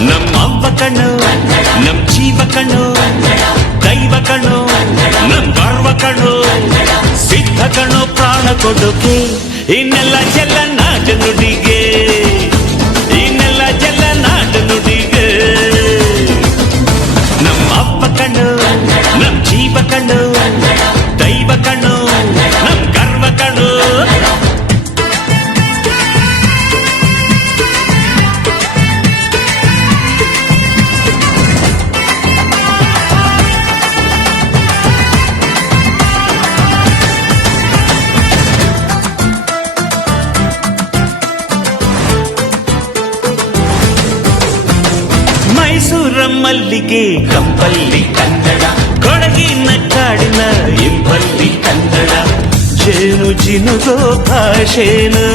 ನಮ್ಮ ಅವ್ವ ಕಣ್ಣು ನಮ್ ಜೀವ ಕಣ್ಣು ದೈವ ಕಣ್ಣು ನಮ್ ಗರ್ವ ಕಣ್ಣು ಸಿದ್ಧ ಕಣ್ಣು ಪ್ರಾಣ ಕೊಡೋಕೆ ಇನ್ನೆಲ್ಲ ಜಲ ನಾಟ ನುಡಿಗೆ ಇನ್ನೆಲ್ಲ ಜಲ ನಾಟ ನುಡಿಗೆ ನಮ್ಮ ಅವ್ವ ಕಣ್ಣು ನಮ್ ಜೀವ ಕಣ್ಣು ದೈವ ಕಣ್ಣು ನಮ್ ಗರ್ವ ಕಣ್ಣು ಮೈಸೂರ ಮಲ್ಲಿಗೆ ಕಂಪಲ್ಲಿ ಕನ್ನಡ ಕೊಡಗಿನ ಕಾಡಿನ ಇಂಪಲ್ಲಿ ಕನ್ನಡ ಜೇನು ಜಿನುಗೋ ಭಾಷೆನು